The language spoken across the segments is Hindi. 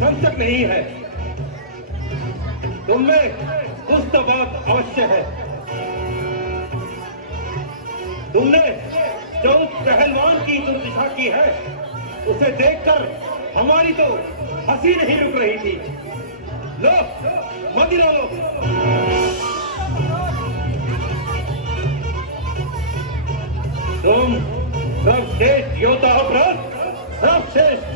संकट नहीं है, तुममें कुछ तो बात अवश्य है। तुमने जो उस पहलवान की दुर्दशा की है उसे देखकर हमारी तो हंसी नहीं रुक रही थी। लो मदिरा लो। तुम सर्वश्रेष्ठ योद्धा हो प्रहत, सर्वश्रेष्ठ।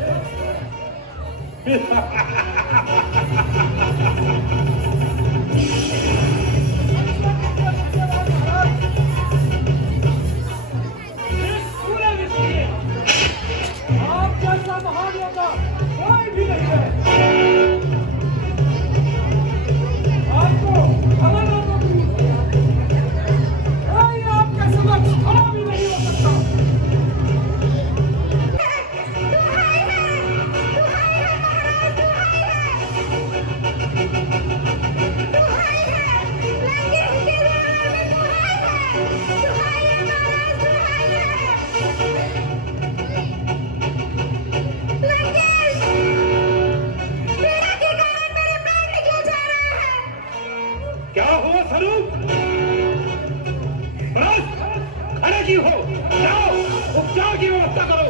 आप जैसा महान योद्धा कोई भी नहीं है। आपको कोई आपके समक्ष खड़ा भी नहीं हो सकता। क्या हुआ स्वरूप? खड़े की हो, जाओ उपचार की व्यवस्था करो।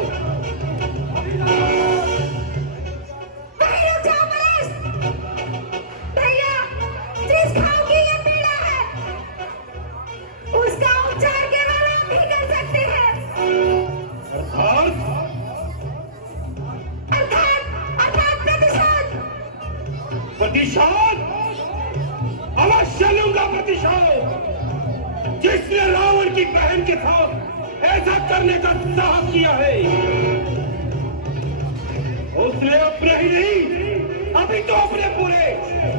भैया, जिस घाव की ये पीड़ा है, उसका उपचार केवल आप ही कर सकते हैं। अर्थात प्रतिशोध। प्रतिशोध? अवश्य लूंगा प्रतिशोध। जिसने रावण की बहन के साथ ऐसा करने का साहस किया है, उसने अपने ही नहीं अभी तो अपने पूरे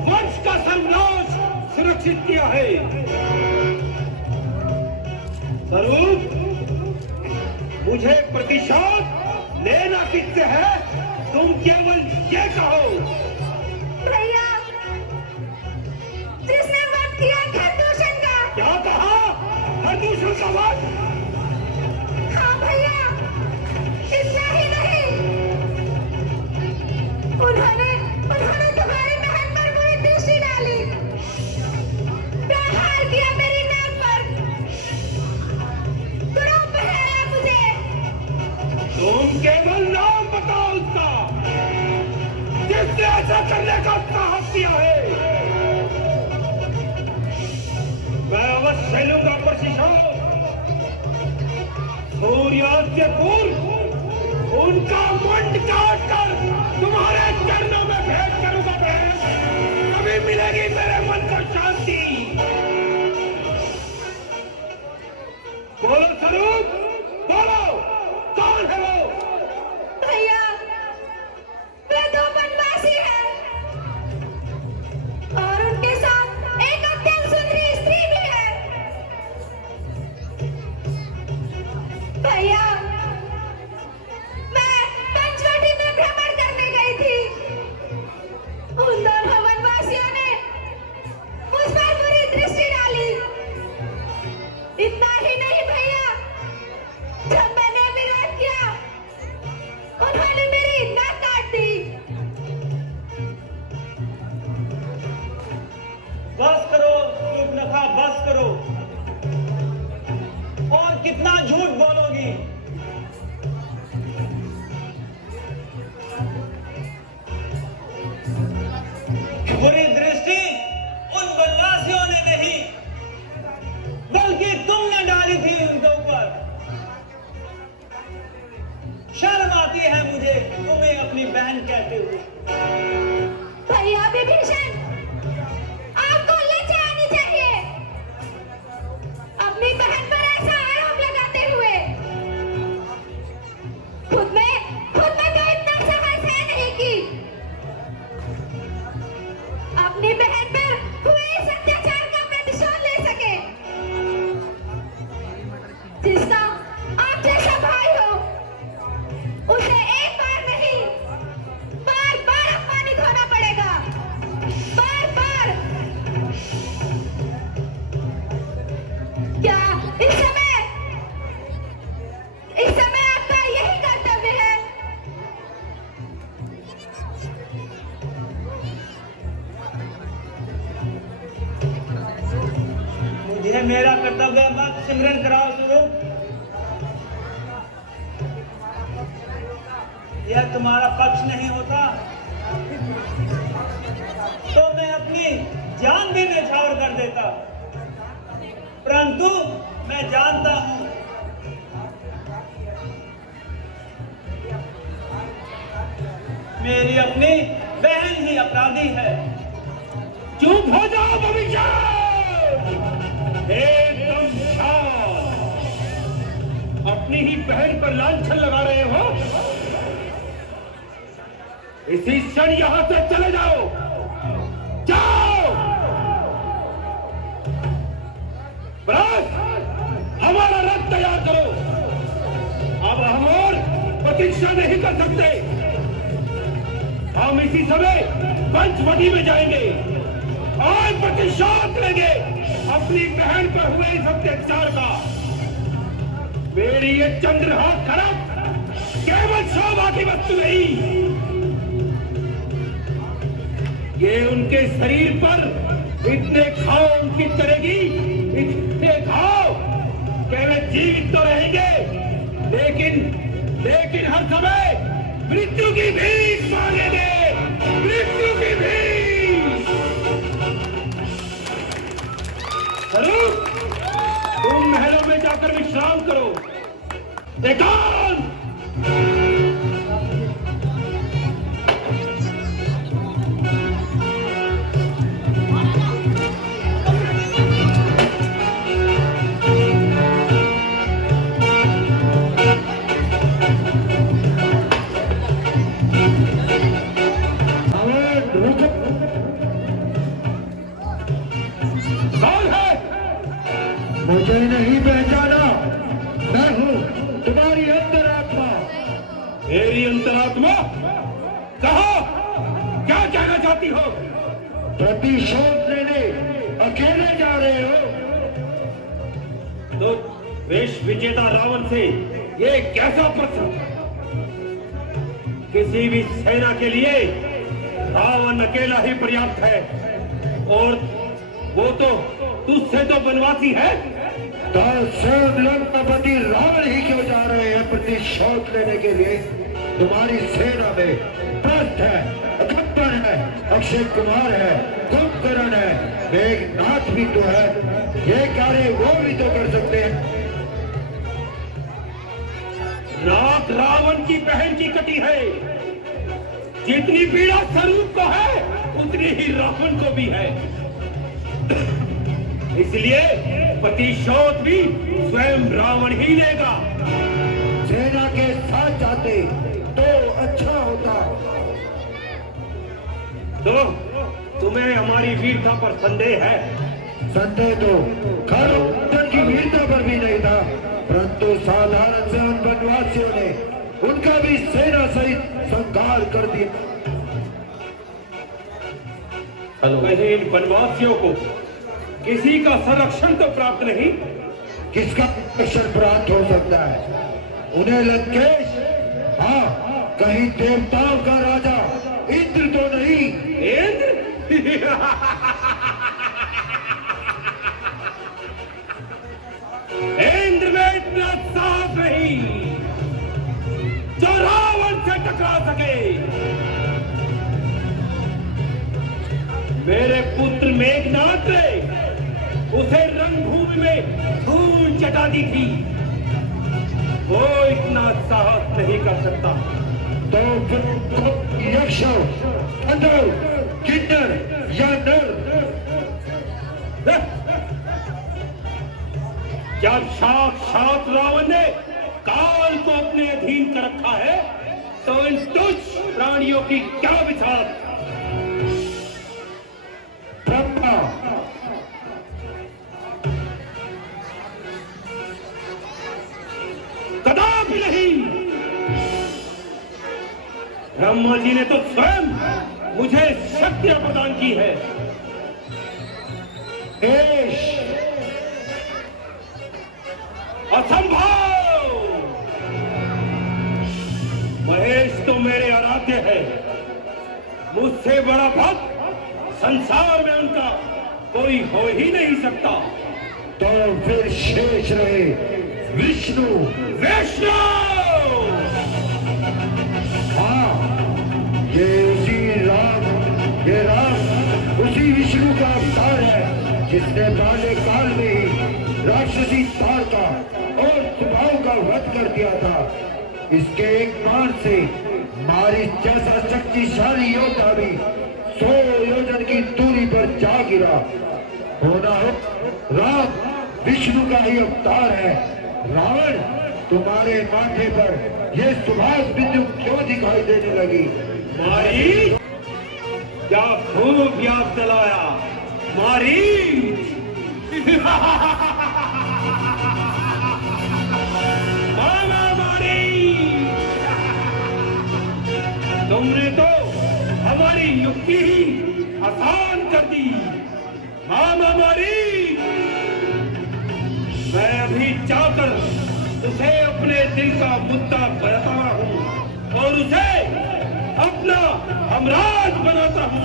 वंश का सर्वनाश सुरक्षित किया है। स्वरूप, मुझे प्रतिशोध लेना किससे है, तुम केवल ये कहो। भैया, जिसने वध किया खरदूषण का। क्या कहा? खरदूषण का वध? हाँ भैया, इतना ही नहीं, उन्होंने तुम्हारी बहन पर बुरी दृष्टि डाली, प्रहार किया मेरी नाक पर, तुरंत पहराया मुझे। तुम केवल नाम बताओ उसका, जिसने ऐसा करने का साहस किया है। मैं अवश्य लूंगा प्रतिशोध। सूर्यास्त से पूर्व उनका मुंड काट कर तुम्हारे चरणों में भेंट करूंगा बहन। कभी मिलेगी मेरे मन को शांति। था, बस करो। और कितना झूठ बोलोगी? बुरी दृष्टि उन बनवासियों ने नहीं, बल्कि तुमने डाली थी उनके ऊपर। शर्म आती है मुझे तुम्हें अपनी बहन कहते हुए। भैया विभीषण, आपको लज्जा आनी चाहिए अपनी बहन पर ऐसा आरोप लगाते हुए। खुद में तो इतना समझ नहीं की अपनी बहन पर हुए इस अत्याचार का प्रतिशोध ले सके, जिसका आप जैसा भाई हो उसे एक बार नहीं बार बार अपमानित होना पड़ेगा, बार बार। क्या इस समय आपका यही कर्तव्य है? मुझे मेरा कर्तव्य मत सिमरन कराओ शुरू। यह तुम्हारा पक्ष नहीं होता तो मैं अपनी जान भी न्यौछावर कर देता, परंतु मैं जानता हूं मेरी अपनी बहन ही अपराधी है। चुप हो जाओ भविष्य, एकदम शांत। अपनी ही बहन पर लांछन लगा रहे हो? इसी क्षण यहां से चले जाओ, जाओ। बस हमारा रथ तैयार करो। अब हम और प्रतीक्षा नहीं कर सकते। हम इसी समय पंचवटी में जाएंगे और प्रतिशोध लेंगे अपनी बहन पर हुए इस अत्याचार का। मेरी ये चंद्रहास खड़क केवल शोभा की वस्तु नहीं, ये उनके शरीर पर इतने घाव अंकित करेगी, इतने घाव कि वे जीवित तो रहेंगे, लेकिन हर समय मृत्यु की भीख मांगेंगे, मृत्यु की भीख। चलो, तुम महलों में जाकर विश्राम करो। एकांत। मुझे नहीं पहचाना, मैं हूँ तुम्हारी अंतरात्मा। मेरी अंतरात्मा? कहो, क्या कहना चाहती हो? प्रतिशोध लेने अकेले जा रहे हो? तो विश्व विजेता रावण से ये कैसा प्रश्न? किसी भी सेना के लिए रावण अकेला ही पर्याप्त है, और वो तो तुझसे तो बनवासी है। तो स्वयं लंकापति रावण ही क्यों जा रहे हैं प्रतिशोध लेने के लिए? तुम्हारी सेना में प्रस्थ है, अकबर है, अक्षय कुमार है, कुंभकर्ण है, मेघनाथ भी तो है। ये कार्य वो भी तो कर सकते हैं। नाक रावण की बहन की कटी है। जितनी पीड़ा स्वरूप को है, उतनी ही रावण को भी है। इसलिए प्रतिशोध भी स्वयं रावण ही लेगा। सेना के साथ जाते तो अच्छा होता। तो तुम्हें हमारी वीरता पर संदेह है? संदेह तो खान की वीरता पर भी नहीं था, परंतु साधारण से उन वनवासियों ने उनका भी सेना सहित संहार कर दिया। कहीं इन वनवासियों को किसी का संरक्षण तो प्राप्त नहीं? किसका संरक्षण प्राप्त हो सकता है? उन्हें लंकेश, हाँ, कहीं देवताओं का राजा इंद्र तो नहीं? इंद्र? चटा दी थी, वो इतना साहस नहीं कर सकता। तो फिर यक्ष, गंधर्व, किन्नर या नर? जब साक्षात रावण ने काल को अपने अधीन कर रखा है, तो इन तुच्छ प्राणियों की क्या विचार? ब्रह्मा, कदापि नहीं। ब्रह्मा जी ने तो स्वयं मुझे शक्तियां प्रदान की है। देश, असंभव! महेश तो मेरे आराध्य है, मुझसे बड़ा भक्त संसार में उनका कोई हो ही नहीं सकता। तो फिर शेष रहे विष्णु। विष्णु! हाँ, ये राम उसी विष्णु का अवतार है जिसने बाल्यकाल में ही राक्षसी तारका और सुभाव का वध कर दिया था। इसके एक बाण से मारिच जैसा शक्तिशाली योद्धा भी 100 योजन की दूरी पर जा गिरा। होना हो राम विष्णु का ही अवतार है। रावण, तुम्हारे माथे पर यह सुभाष बिंदु क्यों दिखाई देने लगी? मारी क्या खूब याद दिलाया। मारी मामा मारी, तुमने तो हमारी युक्ति ही आसान कर दी। मामा मारी, मैं अभी जाकर उसे अपने दिल का मुद्दा बताता हूँ और उसे अपना हमराज बनाता हूँ।